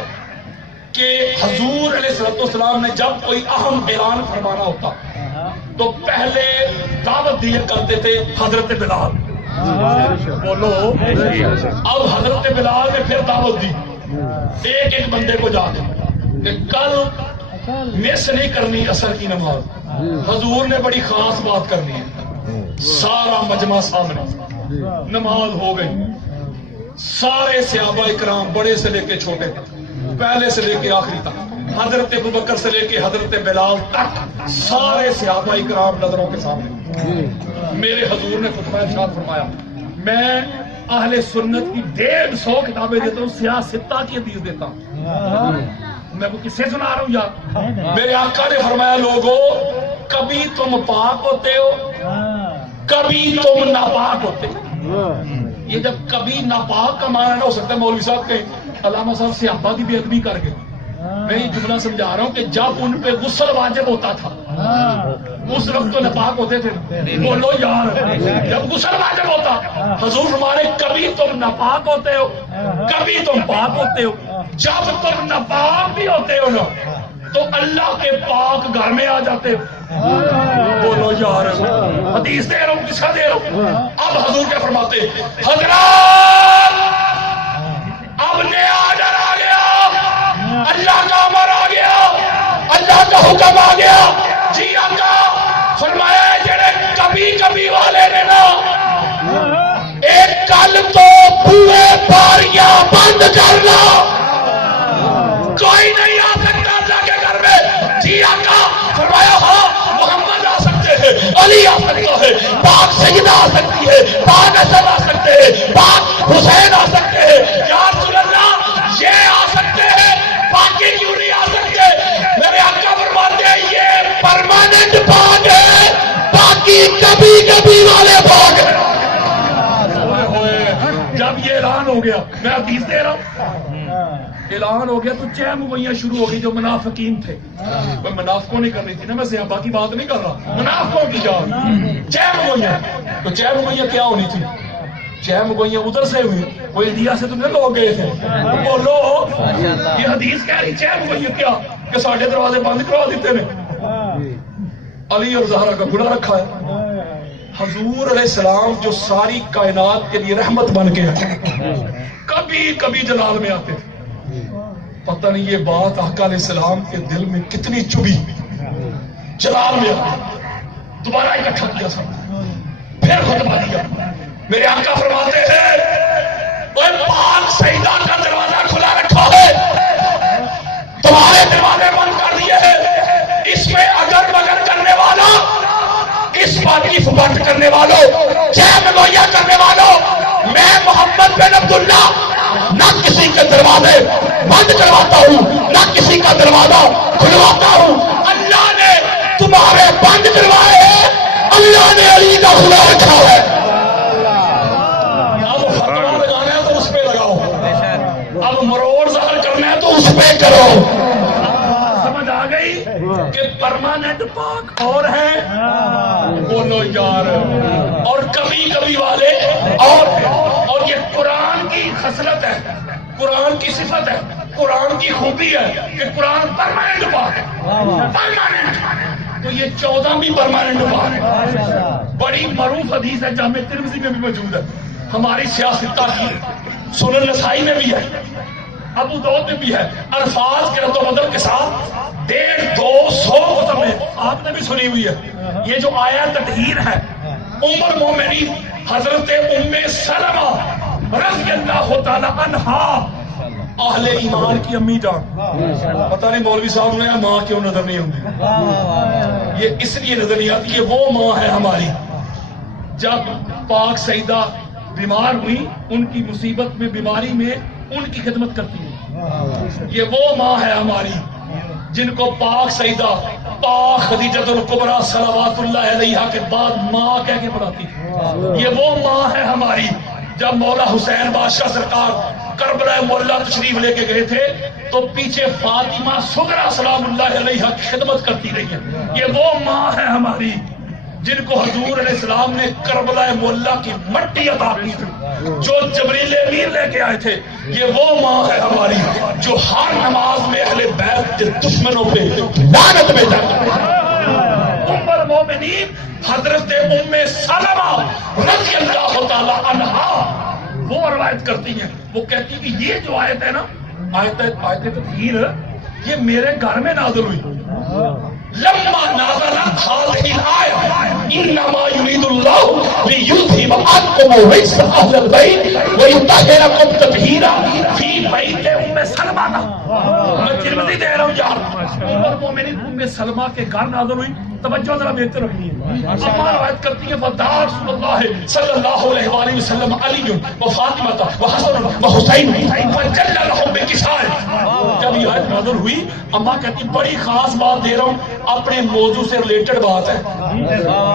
کہ حضور علیہ السلام نے جب کوئی اہم اعلان فرمانا ہوتا تو پہلے دعوت دیا کرتے تھے حضرت بلال بولو اب حضرت بلال نے پھر دعوت دی ایک ایک بندے کو جا دے کہ کل مس نہیں کرنی عصر کی نماز حضور نے بڑی خاص بات کرنی ہے سارا مجمع سامنے نماز ہو گئی سارے صحابہ اکرام بڑے سے لے کے چھوٹے تک پہلے سے لے کے آخری تک حضرت ابوبکر سے لے کے حضرت بلال تک سارے صحابہ اکرام نظروں کے سامنے میرے حضور نے خطبہ ارشاد فرمایا میں اہل سنت کی 150 کتابیں دیتا ہوں سیاستہ کی حدیث دیتا ہوں میں وہ کس سے سنا رہا ہوں یار میرے آقا نے فرمایا لوگوں کبھی تم پاک ہوتے ہو کبھی تم ناپاک ہوتے ہو یہ جب کبھی ناپاک کا معنی نہ ہو سکتا مولوی صاحب کے علامہ صاحب صحابہ کی بے ادبی کر کے میں یہ جملہ سمجھا رہا ہوں کہ جب ان پہ غسل واجب ہوتا تھا اس وقت تو ناپاک ہوتے تھے بولو یار جب غسل واجب ہوتا حضور ہمارے کبھی تم ناپاک ہوتے ہو کبھی تم پاک ہوتے ہو جب تم ناپاک بھی ہوتے ہو نا تو اللہ کے پاک گھر میں آ جاتے ہو بولو یار حدیث دے رہا ہوں کس کا دے رہا ہوں اب حضور کیا فرماتے حضرات اب نیا آرڈر آ گیا کا حکم آ گیا. جی آقا فرمایا جڑے کبھی کبھی والے نے نا ایک کل تو بوئے باریاں بند کر لو, کوئی نہیں آ سکتا اللہ کے گھر میں. جی آقا فرمایا ہاں محمد آ سکتے ہیں, علی آ سکتا ہے, پاک سیدہ آ سکتی ہے, پاک حسن آ سکتے ہیں, پاک حسین آ سکتے ہیں. یا رسول اللہ یہ آ سکتے ہیں, باقی کیوں نہیں آ سکتے؟ میرے آقا فرماتے ہیں یہ پرماننٹ پاک ہے, باقی کبھی کبھی والے پاک ہیں. جب یہ اعلان ہو گیا, میں حدیث دے رہا ہوں, اعلان ہو گیا تو چہ مغویاں شروع ہو گئی جو منافقین تھے. کوئی منافقوں نہیں کر رہی تھی نا, میں صحابہ کی بات نہیں کر رہا, منافقوں کی جان چہ مغویاں. تو چہ مغویاں کیا ہونی تھی؟ چہ مغویاں ادھر سے ہوئی, کوئی انڈیا سے تو نہیں لوگ گئے تھے. بولو یہ حدیث کہہ رہی چہ مغویاں کیا کہ ساڈے دروازے بند کروا دیتے نے. علی اور زہرا کا گناہ رکھا ہے. حضور علیہ السلام جو ساری کائنات کے لیے رحمت بن کے کبھی کبھی جلال میں آتے تھے. پتہ نہیں یہ بات آقا علیہ السلام کے دل میں کتنی چبھی, جلال میں آتے دوبارہ اکٹھا کیا سب, پھر خطبہ دیا. میرے آقا فرماتے ہیں وہ پاک سیدہ کا دروازہ کھلا رکھا ہے, تمہارے دروازے بند کر دیے ہیں. اس میں اگر مگر کرنے والا, اس بات کی بند کرنے والوں, چہ مغویاں کرنے والوں, میں محمد بن عبداللہ نہ کسی کے دروازے بند کرواتا ہوں نہ کسی کا دروازہ کھلواتا ہوں. اللہ نے تمہارے بند کروائے ہیں, اللہ نے علی کا کھلا رکھا ہے. اب فتوا لگانا ہے تو اس پہ لگاؤ, اب مروڑ ظاہر کرنا ہے تو اس پہ کرو. سمجھ آ گئی کہ پرماننٹ پاک اور ہے, بولو یار, اور کبھی کبھی والے اور یہ قرآن کی خصلت ہے, قرآن کی صفت ہے, قرآن کی خوبی ہے کہ قرآن پرماننٹ پاک ہے. پرماننٹ تو یہ 14 بھی پرماننٹ پاک ہے. بڑی معروف حدیث ہے, جامع ترمذی میں بھی موجود ہے, ہماری سیاستہ کی سنن نسائی میں بھی ہے, ابو داؤد میں بھی ہے, الفاظ کے رد و بدل کے ساتھ 150-200 کتب میں آپ نے بھی سنی ہوئی ہے. یہ جو آیا تطہیر ہے, ام المومنین حضرت ام سلمہ رضی اللہ تعالی عنہا, اہل ایمان کی امی جان. پتہ نہیں مولوی صاحب نے ماں کیوں نظر نہیں ہوتی, یہ اس لیے نظر نہیں آتی, یہ وہ ماں ہے ہماری. جب پاک سیدہ بیمار ہوئی, ان کی مصیبت میں, بیماری میں ان کی خدمت کرتی ہے. یہ وہ ماں ہے ہماری جن کو پاک سیدہ پاک خدیجۃ الکبریٰ صلوات اللہ علیہا کے بعد ماں کہہ کے بلاتی ہے. یہ وہ ماں ہے ہماری. جب مولا حسین بادشاہ سرکار کربلا معلیٰ تشریف لے کے گئے تھے تو پیچھے فاطمہ صغریٰ سلام اللہ علیہا کی خدمت کرتی رہی ہے. یہ وہ ماں ہے ہماری جن کو حضور علیہ السلام نے کربلا معلیٰ کی مٹی عطا کی تھی, جو جبریل امین لے کے آئے تھے. یہ وہ ماں ہے ہماری جو ہر نماز میں اہل بیت کے دشمنوں پہ لعنت میں جاتی ہے. ام المومنین حضرت ام سلمہ رضی اللہ تعالی عنہا وہ روایت کرتی ہیں, وہ کہتی کہ یہ جو آیت ہے نا, آیت تطہیر, یہ میرے گھر میں نازل ہوئی. لما نازلت هذه الآية إنما يريد الله ليذهب عنكم الرجس أهل البيت ويطهركم تطهيرا في بيت أم سلمة. میں ترمذی دے رہا ہوں یار, ام المومنین ام سلمہ کے گھر نازل ہوئی. توجہ ذرا میرے طرف رکھنی ہے. اما روایت کرتی ہے فدار رسول اللہ صلی اللہ علیہ وآلہ وسلم علی و فاطمہ و حسن و حسین فجل لهم بکسائے. جب یہ آیت نازل ہوئی, اما کہتی بڑی خاص بات دے رہا ہوں, اپنے موضوع سے ریلیٹڈ بات ہے,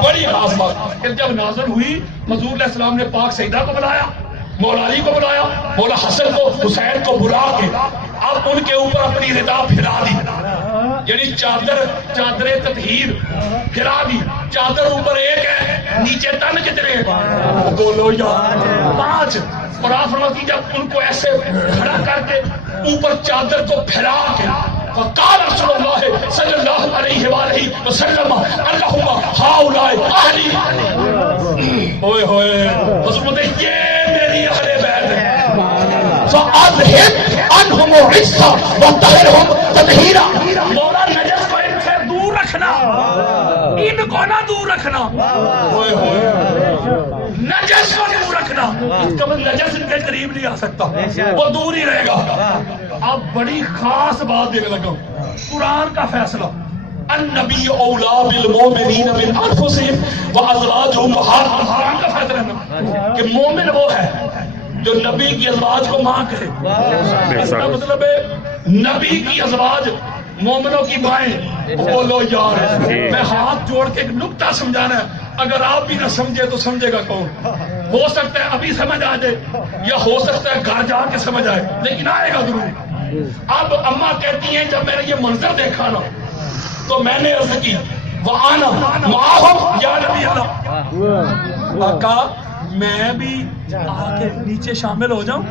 بڑی خاص بات. کہ جب نازل ہوئی حضور علیہ السلام نے پاک سیدہ کو بلایا, مولا علی کو بلایا, مولا حسن کو حسین کو بلا کے اب ان کے اوپر اپنی ردا پھیلا دی, یعنی چادر تطہیر پھیلا دی. چادر اوپر ایک ہے, نیچے تن کتنے ہیں؟ بولو یار 5. اور آپ فرماتی جب ان کو ایسے کھڑا کر کے اوپر چادر کو پھیلا کے فقال رسول اللہ صلی اللہ علیہ وآلہ وسلم اللہم ہاؤلائی اہلی. ہوئے ہوئے حضور مدے یہ میری اہل بیت ہے. فَأَذْهِبْ عَنْهُمُ الرِّجْسَ وَطَهِرْهُمْ تَطْهِيرًا. مولا نجس کو ان رکھنا، ہوئے ہوئے نجس کو دور رکھنا، اس کا مطلب نجس ان کے قریب نہیں آ سکتا، وہ دور ہی رہے گا۔ اب بڑی خاص بات دینے لگا ہوں، قرآن کا فیصلہ، النبی اولا بالمومنین من انفسہم وازواجہم قرآن کا فیصلہ ہے کہ مومن وہ ہے جو نبی کی ازواج کو ماں کہے۔ اس کا مطلب ہے نبی کی ازواج مومنوں کی مائیں۔ بولو یار، میں ہاتھ جوڑ کے ایک نکتہ سمجھانا ہے، اگر آپ بھی نہ سمجھے تو سمجھے گا کون؟ ہو سکتا ہے ابھی سمجھ آ جائے یا ہو سکتا ہے گھر جا کے سمجھ آئے، لیکن آئے گا ضرور۔ اب اماں کہتی ہیں جب میں نے یہ منظر دیکھا نا تو میں نے عرض کی وَأَنَا مَعَهُمْ یا نبی اللہ، آقا میں بھی آ کے نیچے شامل ہو جاؤں،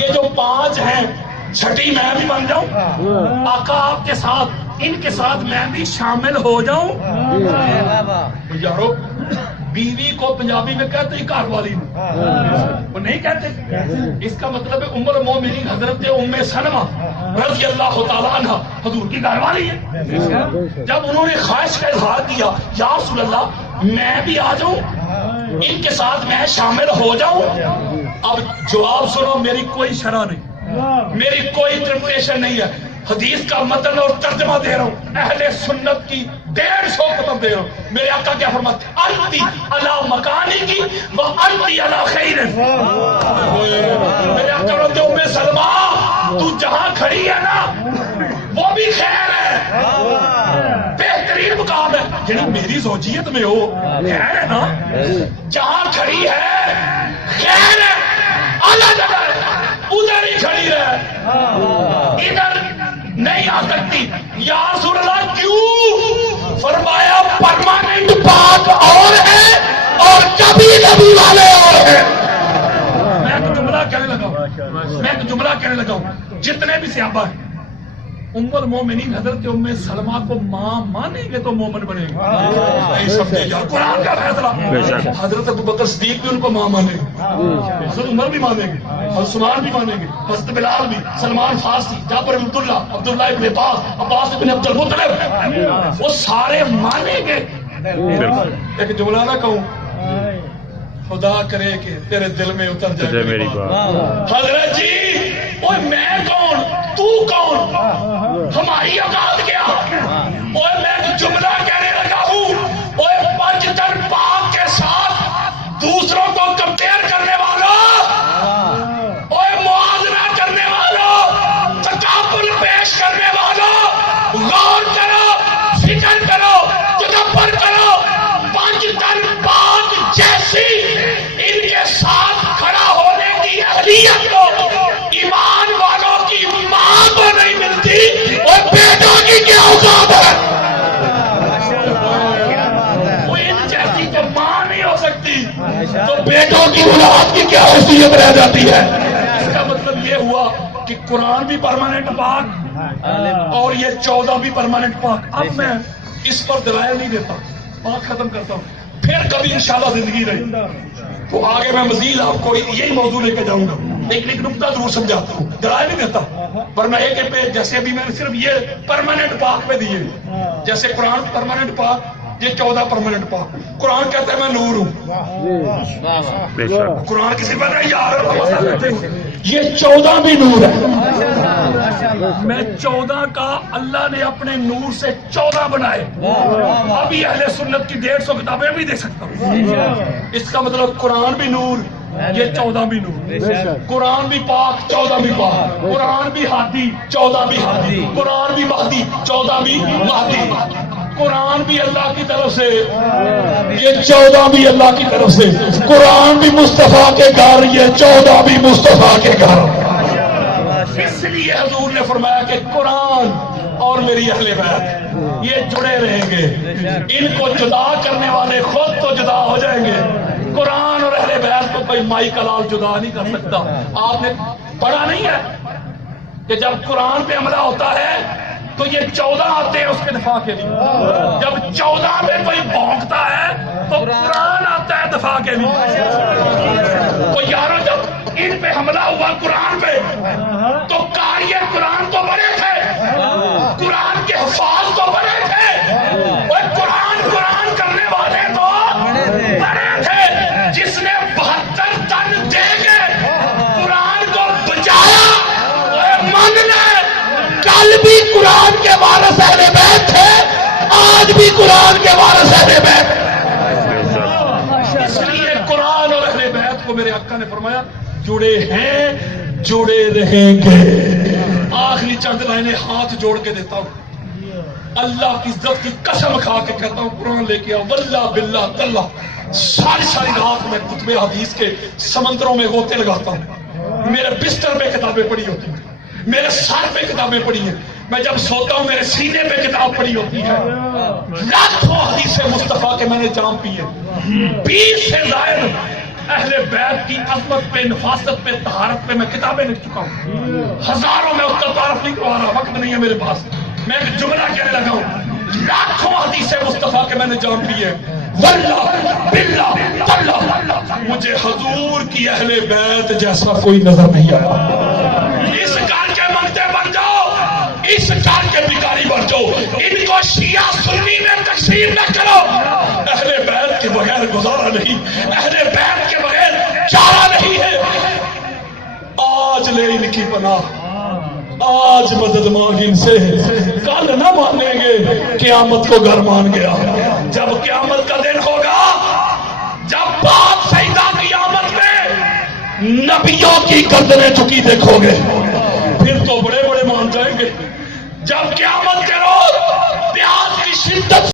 یہ جو 5 ہیں چھٹی میں بھی بن جاؤں، آقا آپ کے ساتھ ان کے ساتھ میں بھی شامل ہو جاؤں۔ یارو بیوی کو پنجابی میں کہتے ہیں گھر والی، وہ نہیں کہتے۔ اس کا مطلب ہے ام المومنین حضرت ام سلمہ رضی اللہ تعالیٰ عنہ حضور کی گھر والی ہے۔ جب انہوں نے خواہش کا اظہار کیا یا رسول اللہ میں بھی آ جاؤں ان کے ساتھ، میں شامل ہو جاؤں، اب جواب سنو، میری کوئی شرح نہیں، میری کوئی انٹرپریشن نہیں ہے، حدیث کا متن اور ترجمہ دے رہا ہوں، اہل سنت کی 150 کتب دے رہا ہوں۔ میرے آقا کیا فرماتے ہیں؟ انتی علی مکانی کی و انتی علی خیر۔ میرے آقا فرماتے ہیں ام سلمہ تو جہاں کھڑی ہے نا وہ بھی خیر ہے، بہترین مقام ہے، یعنی میری زوجیت میں ہو خیر ہے نا، جہاں کھڑی ہے خیر ہے، اعلیٰ جگہ ہے، ادھر ہی کھڑی ہے، ادھر نہیں آ سکتی۔ یا رسول اللہ کیوں؟ فرمایا پرماننٹ پاک اور ہے اور کبھی نبی والے اور ہیں۔ میں ایک جملہ کہنے لگا ہوں، جتنے بھی صحابہ ہیں ام المومنین حضرت ام سلمہ کو ماں مانیں گے تو مومن بنے گے۔ نہیں سمجھے یار، قرآن کا فیصلہ، حضرت ابوبکر صدیق بھی ان کو ماں مانے گے، حضرت عمر بھی مانیں گے، حضرت عثمان بھی مانیں گے، حضرت بلال بھی، سلمان فارسی، جعفر بن عبداللہ ابن عباس ابن عبد المطلب، وہ سارے مانیں گے۔ ایک جملہ نہ کہوں، خدا کرے کہ تیرے دل میں اتر جائے میری بات۔ حضرت جی اوے میں کون تو کون، ہماری اوقات کیا؟ اوے میں ایک جملہ کہنے لگا ہوں، اوے پنجتن پاک کے ساتھ دوسروں کو کمپیئر کرنے والوں، اوے موازنہ کرنے والوں، تقابل پیش کرنے والوں، غور کرو، فکر کرو، تدبر کرو، پنجتن پاک جیسی ان کے ساتھ کھڑا ہونے کی اہلیت کو ایمان والوں کی ماں کو نہیں ملتی، اور بیٹوں کی کیا اوقات ہے؟ وہ ان جیسی تو ماں نہیں ہو سکتی تو بیٹوں کی اولاد کی کیا حیثیت رہ جاتی ہے؟ اس کا مطلب یہ ہوا کہ قرآن بھی پرماننٹ پاک اور یہ 14 بھی پرماننٹ پاک۔ اب میں اس پر دلائل نہیں دیتا، بات ختم کرتا ہوں، پھر کبھی انشاءاللہ زندگی رہی تو آگے میں مزید آپ کو یہی موضوع لے کے جاؤں گا، لیکن ایک نکتہ ضرور سمجھاتا ہوں، دلائل نہیں دیتا، ورنہ ایک پہ جیسے ابھی میں نے صرف یہ پرماننٹ پاک پہ دیے، جیسے قرآن پرماننٹ پاک، یہ 14 پرماننٹ پاک۔ قرآن کہتا ہے میں نور ہوں، قرآن کسی پر نہیں یار، یہ 14 بھی نور ہے، میں 14 کا اللہ نے اپنے نور سے 14 بنائے، ابھی اہل سنت کی 150 کتابیں بھی دے سکتا ہوں۔ اس کا مطلب قرآن بھی نور، یہ 14 بھی نور، قرآن بھی پاک، 14 بھی پاک، قرآن بھی ہادی، 14 بھی ہادی، قرآن بھی مہدی، 14 بھی مہدی، قرآن بھی اللہ کی طرف سے، یہ 14 بھی اللہ کی طرف سے، قرآن بھی مصطفیٰ کے گھر، یہ 14 بھی مصطفیٰ کے گھر۔ اس لیے حضور نے فرمایا کہ قرآن اور میری اہل بیت یہ جڑے رہیں گے، ان کو جدا کرنے والے خود تو جدا ہو جائیں گے، قرآن اور اہل بیت کو کوئی مائی کا لال جدا نہیں کر سکتا۔ آپ نے پڑھا نہیں ہے کہ جب قرآن پہ حملہ ہوتا ہے تو یہ 14 آتے ہیں اس کے دفاع کے لیے، جب 14 میں کوئی بھونکتا ہے تو قرآن آتا ہے دفاع کے لیے۔ تو یارو جب ان پہ حملہ ہوا قرآن پہ تو قاری قرآن تو بڑے تھے، قرآن کے حفاظ تو بڑے تھے، اور قرآن کرنے والے قرآن کے وارث اہل بیت تھے، آج بھی قرآن کے وارث اہل بیت۔ اس لیے قرآن اور اہل بیت کو میرے آقا نے فرمایا جڑے ہیں جڑے رہیں گے۔ آخری چند لائنیں ہاتھ جوڑ کے دیتا ہوں، اللہ کی عزت کی قسم کھا کے کہتا ہوں، قرآن لے کے آؤ، واللہ باللہ تاللہ ساری رات میں کتب حدیث کے سمندروں میں غوطے لگاتا ہوں، میرے بستر پہ کتابیں پڑھی ہوتی ہیں، میرے سر پہ کتابیں پڑھی ہیں، میں جب سوتا ہوں میرے سینے پہ کتاب پڑھی ہوتی ہے، لاکھوں حدیث مصطفیٰ کے میں نے جام پیے، 20 سے زائد اہل بیت کی عظمت پہ، نفاست پہ، طہارت پہ میں کتابیں لکھ چکا ہوں، ہزاروں میں اس کا تعارف نہیں کروا رہا، وقت نہیں ہے میرے پاس، میں ایک جملہ کہنے لگا ہوں، لاکھوں حدیث مصطفیٰ کے میں نے جام پیے، واللہ باللہ تاللہ مجھے حضور کی اہل بیت جیسا کوئی نظر نہیں آیا۔ اس کار کے منگتے بن جاؤ، اس کار کے بھکاری بن جاؤ، ان کو شیعہ سنی میں تقسیم نہ کرو، اہل بیت کے بغیر گزارا نہیں، اہل بیت کے بغیر چارہ نہیں ہے۔ آج لے ان کی پناہ، آج مدد مانگ ان سے، کل نہ مانیں گے، قیامت کو گھر مان گیا۔ جب قیامت کا دن ہوگا، جب پاک سیدہ قیامت میں نبیوں کی گردنیں جھکی دیکھو گے، پھر تو بڑے بڑے مان جائیں گے۔ جب قیامت کے روز پیاس کی شدت